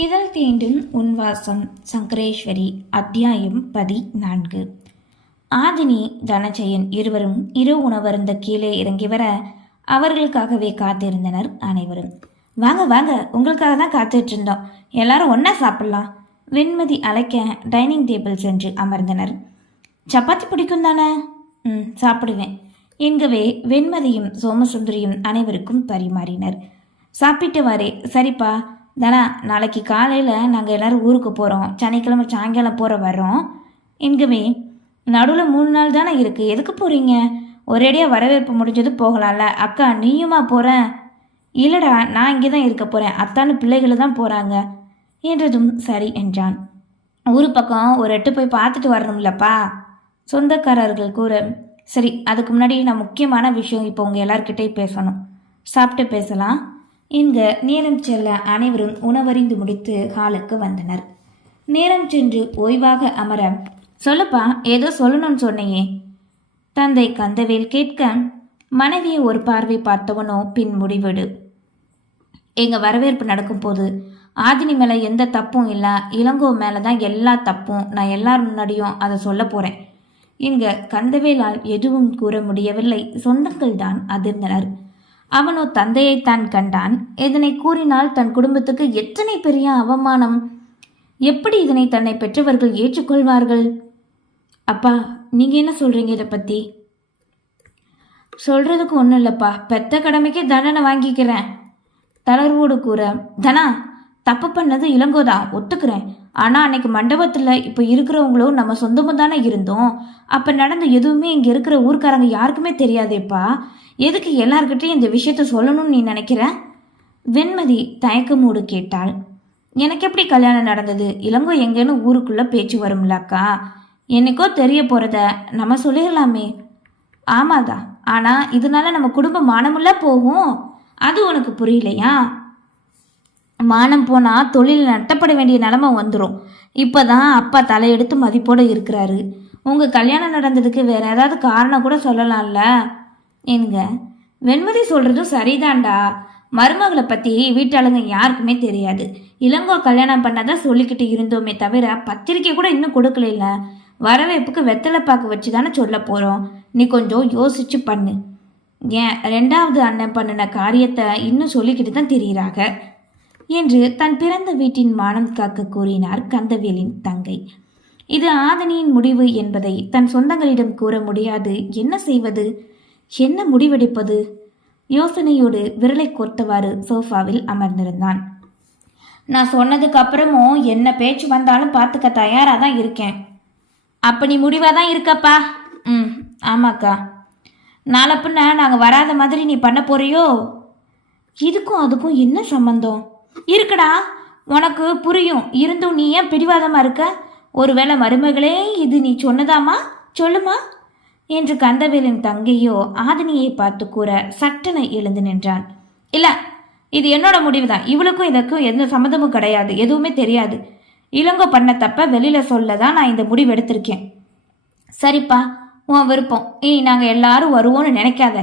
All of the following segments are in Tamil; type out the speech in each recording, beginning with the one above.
இதழ் தீண்டும் உன்வாசம் சங்கரேஸ்வரி அத்தியாயம் பதினான்கு. ஆதினி தனஜெயன் இருவரும் இரு உணவருந்த கீழே இறங்கி வர அவர்களுக்காகவே காத்திருந்தனர் அனைவரும். வாங்க வாங்க உங்களுக்காக தான் காத்துட்டு இருந்தோம். எல்லாரும் ஒன்றா சாப்பிட்லாம். வெண்மதி அழைக்க டைனிங் டேபிள் சென்று அமர்ந்தனர். சப்பாத்தி பிடிக்கும் தானே? ம் சாப்பிடுவேன். என்கவே வெண்மதியும் சோமசுந்தரியும் அனைவருக்கும் பரிமாறினர். சாப்பிட்டு சரிப்பா. தானா நாளைக்கு காலையில் நாங்கள் எல்லாரும் ஊருக்கு போகிறோம் சனிக்கிழமை சாயங்காலம் போகிற வர்றோம். என்கவே நடுவில் மூணு நாள் தானே இருக்குது எதுக்கு போகிறீங்க ஒரேடியாக வரவேற்பு முடிஞ்சது போகலாம்ல. அக்கா நீயுமா போகிற இல்லைடா நான் இங்கே தான் இருக்க போகிறேன் அத்தானு பிள்ளைகள் தான் போகிறாங்க என்றதும் சரி என்றான். ஊர் பக்கம் ஒரு எட்டு போய் பார்த்துட்டு வரணும்லப்பா சொந்தக்காரர்கள் கூற சரி அதுக்கு முன்னாடி நான் முக்கியமான விஷயம் இப்போ உங்கள் எல்லார்கிட்டையும் பேசணும். சாப்பிட்டு பேசலாம். இங்கு நேரம் செல்ல அனைவரும் உணவறிந்து முடித்து ஹாலுக்கு வந்தனர். நேரம் சென்று ஓய்வாக அமர சொல்லப்பா ஏதோ சொல்லணும்னு சொன்னையே. தந்தை கந்தவேல் கேட்க மனைவியை ஒரு பார்வை பார்த்தவனோ? பின் முடிவெடு. எங்க வரவேற்பு நடக்கும்போது ஆதினி மேலே எந்த தப்பும் இல்லை. இளங்கோ மேலே தான் எல்லா தப்பும். நான் எல்லார் முன்னாடியும் அதை சொல்ல போகிறேன் இங்க கந்தவேலால் எதுவும் கூற முடியவில்லை. சொந்தங்கள் தான் அதிர்ந்தனர். அவனோ தந்தையைத்தான் கண்டான். இதனை கூறினால் தன் குடும்பத்துக்கு எத்தனை பெரிய அவமானம்? எப்படி இதனை தன்னை பெற்றவர்கள் ஏற்றுக்கொள்வார்கள்? அப்பா நீங்க என்ன சொல்றீங்க இதை பத்தி? சொல்றதுக்கு ஒன்றும் இல்லைப்பா. பெத்த கடமைக்கே தண்டனை வாங்கிக்கிறேன். தளர்வோடு கூற தனா தப்பு பண்ணது இளங்கோதான். ஒத்துக்கிறேன். ஆனால் அன்னைக்கு மண்டபத்தில் இப்போ இருக்கிறவங்களும் நம்ம சொந்தமாக தானே இருந்தோம். அப்போ நடந்த எதுவுமே இங்கே இருக்கிற ஊர்க்காரங்க யாருக்குமே தெரியாதேப்பா. எதுக்கு எல்லார்கிட்டையும் இந்த விஷயத்த சொல்லணும்னு நீ நினைக்கிற? வெண்மதி தயக்கமூடு கேட்டாள். எனக்கு எப்படி கல்யாணம் நடந்தது? இளங்கோ எங்கேன்னு ஊருக்குள்ளே பேச்சு வரும்லக்கா என்னைக்கோ தெரிய போகிறத நம்ம சொல்லிடலாமே ஆமாதா. ஆனால் இதனால நம்ம குடும்பம் மானமுள்ள போகும். அது உனக்கு புரியலையா? மானம் போனால் தொழில் நட்டப்பட வேண்டிய நிலமை வந்துடும் இப்போ தான் அப்பா தலையெடுத்து மதிப்போடு இருக்கிறாரு. உங்கள் கல்யாணம் நடந்ததுக்கு வேறு ஏதாவது காரணம் கூட சொல்லலாம்ல. என்க வெண்மதி சொல்கிறதும் சரிதான்டா மருமகளை பற்றி வீட்டாளுங்க யாருக்குமே தெரியாது. இளங்கோ கல்யாணம் பண்ணாதான் சொல்லிக்கிட்டு இருந்தோமே தவிர பத்திரிக்கை கூட இன்னும் கொடுக்கல வரவேற்புக்கு வெத்தலை பாக்கு வச்சு தானே சொல்ல போகிறோம் நீ கொஞ்சம் யோசிச்சு பண்ணு. ஏன் ரெண்டாவது அண்ணன் பண்ணின காரியத்தை இன்னும் சொல்லிக்கிட்டு தான் தெரியிறாக. என்று தன் பிறந்த வீட்டின் மானம் காக்க கூறினார் கந்தவேலின் தங்கை. இது ஆதனியின் முடிவு என்பதை தன் சொந்தங்களிடம் கூற முடியாது. என்ன செய்வது? என்ன முடிவெடுப்பது? யோசனையோடு விரலை கோர்த்தவாறு சோஃபாவில் அமர்ந்திருந்தான். நான் சொன்னதுக்கு அப்புறமும் என்ன பேச்சு வந்தாலும் பார்த்துக்க தயாராக தான் இருக்கேன். அப்ப நீ முடிவாக தான் இருக்கப்பா? ம் ஆமாக்கா. நாளை பின்ன நாங்கள் வராத மாதிரி நீ பண்ண போறியோ? இதுக்கும் அதுக்கும் என்ன சம்பந்தம்? இருக்குடா உனக்கு புரியும். இருந்தும் நீ ஏன் பிடிவாதமாக இருக்க? ஒருவேளை மருமகளே இது நீ சொன்னதாமா? சொல்லுமா? என்று கந்தவேலின் தங்கையோ ஆதினியை பார்த்து கூற சட்டென எழுந்து நின்றான். இல்லை இது என்னோட முடிவு தான் இவளுக்கும் இதற்கும் எந்த சம்மந்தமும் கிடையாது. எதுவுமே தெரியாது. இளங்கோ பண்ண தப்ப வெளியில சொல்ல தான் நான் இந்த முடிவு எடுத்திருக்கேன். சரிப்பா உன் விருப்பம். இனி நாங்கள் எல்லாரும் வருவோம்னு நினைக்காத.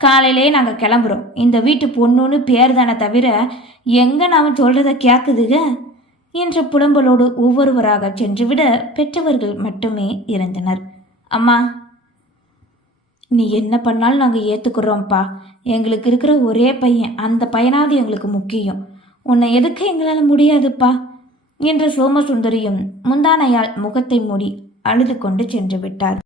காலையிலே நாங்கள் கிளம்புறோம். இந்த வீட்டு பொண்ணுன்னு பேர் தானே தவிர எங்கே நாம் சொல்கிறத கேட்குதுக என்ற புலம்பலோடு ஒவ்வொருவராக சென்றுவிட பெற்றவர்கள் மட்டுமே இருந்தனர். அம்மா நீ என்ன பண்ணாலும் நாங்கள் ஏற்றுக்குறோம்ப்பா எங்களுக்கு இருக்கிற ஒரே பையன் அந்த பையனாவது எங்களுக்கு முக்கியம். உன்னை எதுக்க எங்களால் முடியாதுப்பா? என்று சோமசுந்தரியும் முந்தானையால் முகத்தை மூடி அழுது கொண்டு சென்று விட்டார்.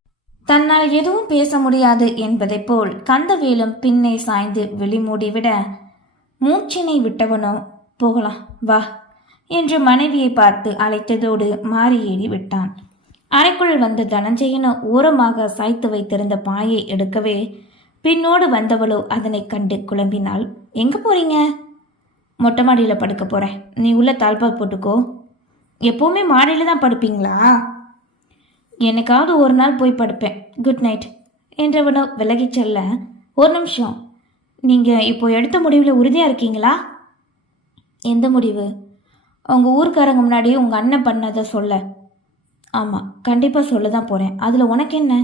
தன்னால் எதுவும் பேச முடியாது என்பதைப் போல் கந்தவேலும் பின்னே சாய்ந்து வெளிமூடிவிட மூச்சினை விட்டவனோ? போகலாம் வா என்று மனைவியை பார்த்து அழைத்ததோடு மாறி ஏறி விட்டான். அறைக்குள் வந்த தனஞ்சயன ஓரமாக சாய்த்து வைத்திருந்த பாயை எடுக்கவே பின்னோடு வந்தவளோ அதனை கண்டு குழம்பினாள். எங்க போறீங்க? மொட்டை மாடியில் படுக்க போறேன். நீ உள்ள தாழ்பா போட்டுக்கோ. எப்பவுமே மாடியில் தான் படுப்பீங்களா? என்னைக்காவது ஒரு நாள் போய் படுப்பேன். Good night. என்றவனோ விலகிச் செல்ல ஒரு நிமிஷம். நீங்கள் இப்போ எடுத்த முடிவில் உறுதியாக இருக்கீங்களா? எந்த முடிவு? உங்கள் ஊருக்காரங்க முன்னாடி உங்கள் அண்ணன் பண்ணதை சொல்ல. ஆமாம் கண்டிப்பாக சொல்ல தான் போகிறேன் அதில் உனக்கு என்ன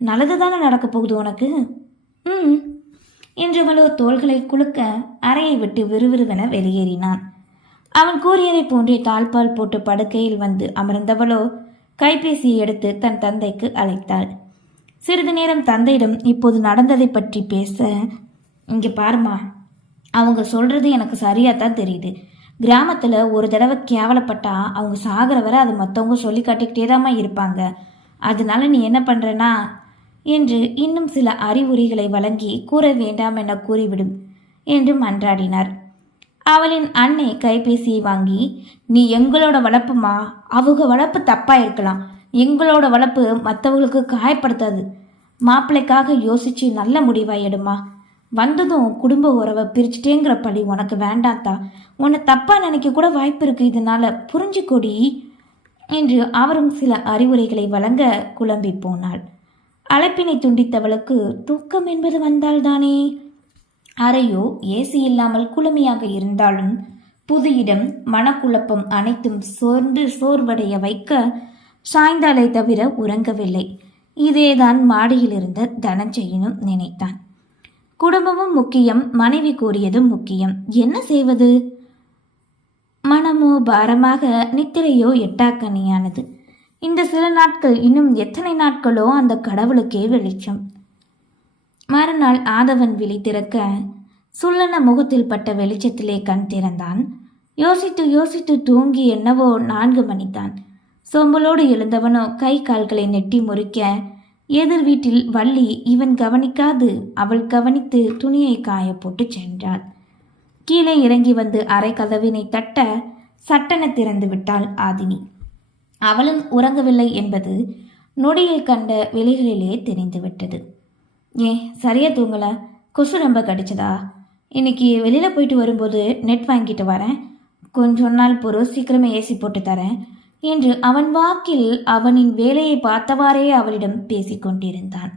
நல்லது தானே நடக்க போகுது உனக்கு? ம். என்றவளோ தோள்களை குலுக்க அறையை விட்டு விறுவிறுவென வெளியேறினான். அவன் கூறியதை போன்றே தாழ்பால் போட்டு படுக்கையில் வந்து அமர்ந்தவளோ கைபேசியை எடுத்து தன் தந்தைக்கு அழைத்தாள். சிறிது நேரம் தந்தையிடம் இப்போது நடந்ததை பற்றி பேச இங்கே பாருமா அவங்க சொல்கிறது எனக்கு சரியாக தான் தெரியுது. கிராமத்தில் ஒரு தடவை கேவலப்பட்டால் அவங்க சாகிற வரை அது மற்றவங்க சொல்லி காட்டிக்கிட்டே தாம்மா இருப்பாங்க. அதனால நீ என்ன பண்ணுறனா என்று இன்னும் சில அறிவுரைகளை வழங்கி கூற வேண்டாம் என கூறிவிடும் என்று மன்றாடினார். அவளின் அன்னை கைபேசியை வாங்கி நீ எங்களோட வளர்ப்புமா? அவங்க வளர்ப்பு தப்பாக இருக்கலாம். எங்களோட வளர்ப்பு மற்றவங்களுக்கு காயப்படுத்தாது. மாப்பிள்ளைக்காக யோசிச்சு நல்ல முடிவாயிடுமா வந்ததும் குடும்ப உறவை பிரிச்சுட்டேங்கிற பழி உனக்கு வேண்டாத்தா? உன்னை தப்பாக நினைக்க கூட வாய்ப்பு இருக்குது இதனால் புரிஞ்சுக்கொடி என்று அவரும் சில அறிவுரைகளை வழங்க குழம்பி போனாள். அழைப்பினை துண்டித்தவளுக்கு தூக்கம் என்பது வந்தால்தானே? அறையோ ஏசி இல்லாமல் குளுமையாக இருந்தாலும் புது இடம் மனக்குழப்பம் அனைத்தும் சோர்ந்து சோர்வடைய வைக்க சாய்ந்தாலை தவிர உறங்கவில்லை. இதேதான் மாடியிலிருந்த இருந்த நினைத்தான். குடும்பமும் முக்கியம் மனைவி கூறியதும் முக்கியம். என்ன செய்வது? மனமோ பாரமாக நித்திரையோ எட்டாக்கனியானது. இந்த சில நாட்கள் இன்னும் எத்தனை நாட்களோ அந்த கடவுளுக்கே வெளிச்சம். மறுநாள் ஆதவன் விழி திறக்க சுள்ளன முகத்தில் பட்ட வெளிச்சத்திலே கண் திறந்தான். யோசித்து யோசித்து தூங்கி என்னவோ நான்கு மணித்தான். சோம்பலோடு எழுந்தவனோ கை கால்களை நெட்டி முறிக்க எதிர் வீட்டில் வள்ளி இவன் கவனிக்காது. அவள் கவனித்து துணியை காய போட்டு சென்றாள். கீழே இறங்கி வந்து அரை கதவினை தட்ட சட்டென திறந்து விட்டாள் ஆதினி. அவளும் உறங்கவில்லை என்பது நொடியில் கண்ட வெளிகளிலே தெரிந்துவிட்டது ஏ சரியா தூங்கல? கொசு ரொம்ப கடிச்சதா? இன்னைக்கு வெளியில் போயிட்டு வரும்போது நெட் வாங்கிட்டு வரேன். கொஞ்ச நாள் பொறு சீக்கிரமே ஏசி போட்டு தரேன். என்று அவன் வாக்கில் அவனின் வேலையை பார்த்தவாறே அவளிடம் பேசிக் கொண்டிருந்தான்.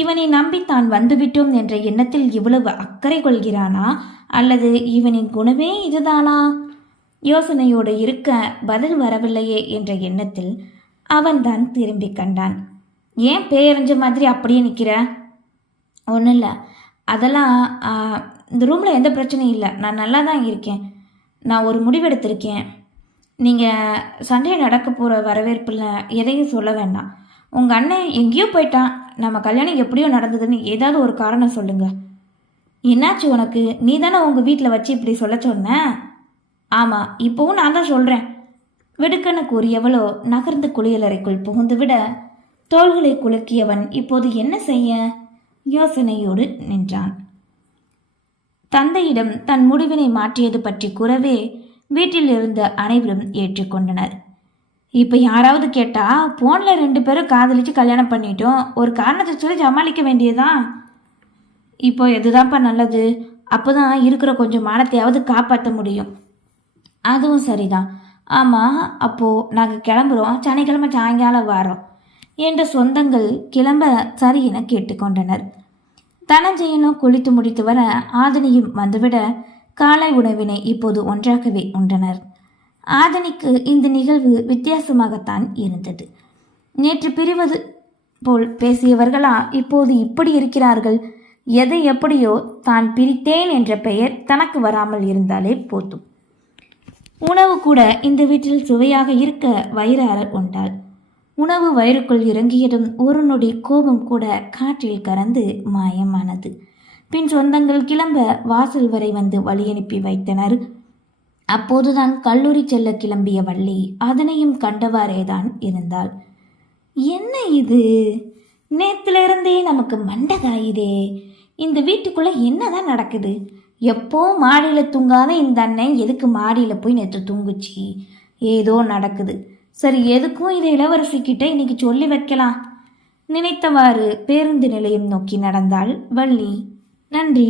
இவனை நம்பி தான் வந்துவிட்டோம் என்ற எண்ணத்தில் இவ்வளவு அக்கறை கொள்கிறானா? அல்லது இவனின் குணமே இதுதானா? யோசனையோடு இருக்க பதில் வரவில்லையே என்ற எண்ணத்தில் அவன்தான் திரும்பி கண்டான். ஏன் பேரஞ்ச மாதிரி அப்படியே நிற்கிற ஒன்றும் இல்லை அதெல்லாம் இந்த ரூமில் எந்த பிரச்சனையும் இல்லை. நான் நல்லா தான் இருக்கேன். நான் ஒரு முடிவெடுத்திருக்கேன். நீங்கள் சண்டே நடக்க போகிற வரவேற்பில் எதையும் சொல்ல வேண்டாம். உங்கள் அண்ணன் எங்கேயோ போயிட்டான் நம்ம கல்யாணம் எப்படியோ நடந்ததுன்னு ஏதாவது ஒரு காரணம் சொல்லுங்கள் என்னாச்சு உனக்கு? நீ தானே உங்கள் வீட்டில் வச்சு இப்படி சொல்ல சொன்ன? ஆமாம் இப்போவும் நான் தான் சொல்கிறேன் வெடுக்கென கூறியவளோ நகர்ந்து குளியலறைக்குள் புகுந்துவிட தோள்களை குலுக்கியவன் இப்போது என்ன செய்ய? யோசனையோடு நின்றான். தந்தையிடம் தன் முடிவினை மாற்றியது பற்றி கூறவே வீட்டில் இருந்த அனைவரும் ஏற்றுக்கொண்டனர். இப்போ யாராவது கேட்டால் ஃபோனில் ரெண்டு பேரும் காதலித்து கல்யாணம் பண்ணிட்டோம். ஒரு காரணத்தை சொல்லி சமாளிக்க வேண்டியதுதான் இப்போ எதுதான்ப்பா நல்லது? அப்போ தான் இருக்கிற கொஞ்சம் மானத்தையாவது காப்பாற்ற முடியும். அதுவும் சரிதான். ஆமாம் அப்போது நாங்கள் கிளம்புறோம். சனிக்கிழமை சாயங்காலம் வாரோம். என்ற சொந்தங்கள் கிளம்ப சரி என கேட்டுக்கொண்டனர். தனஞ்சயனும் குளித்து முடித்து வர ஆதனியும் வந்துவிட காலை உணவினை இப்போது ஒன்றாகவே உண்டனர். ஆதனிக்கு இந்த நிகழ்வு வித்தியாசமாகத்தான் இருந்தது. நேற்று பிரிவது போல் பேசியவர்களா இப்போது இப்படி இருக்கிறார்கள்? எதை எப்படியோ தான் பிரித்தேன் என்ற பெயர் தனக்கு வராமல் இருந்தாலே போதும். உணவு கூட இந்த வீட்டில் சுவையாக இருக்க வயிறார உண்டாள் உணவு வயிறுக்குள் இறங்கியதும் ஒரு நொடி கோபம் கூட காற்றில் கறந்து மாயமானது. பின் சொந்தங்கள் கிளம்ப வாசல் வரை வந்து வழியனுப்பி வைத்தனர். அப்போதுதான் கல்லூரி செல்ல கிளம்பிய வள்ளி அதனையும் கண்டவாறேதான் இருந்தாள். என்ன இது? நேத்துல இருந்தே நமக்கு மண்டை காயுதே இந்த வீட்டுக்குள்ள என்னதான் நடக்குது? எப்போ மாடியில் தூங்காத இந்த அண்ணன் எதுக்கு மாடியில் போய் நேற்று தூங்குச்சு? ஏதோ நடக்குது. சரி எதுக்கும் இதை இளவரசிக்கிட்ட இன்னைக்கு சொல்லி வைக்கலாம். நினைத்தவாறு பேருந்து நிலையம் நோக்கி நடந்தாள் வள்ளி. நன்றி.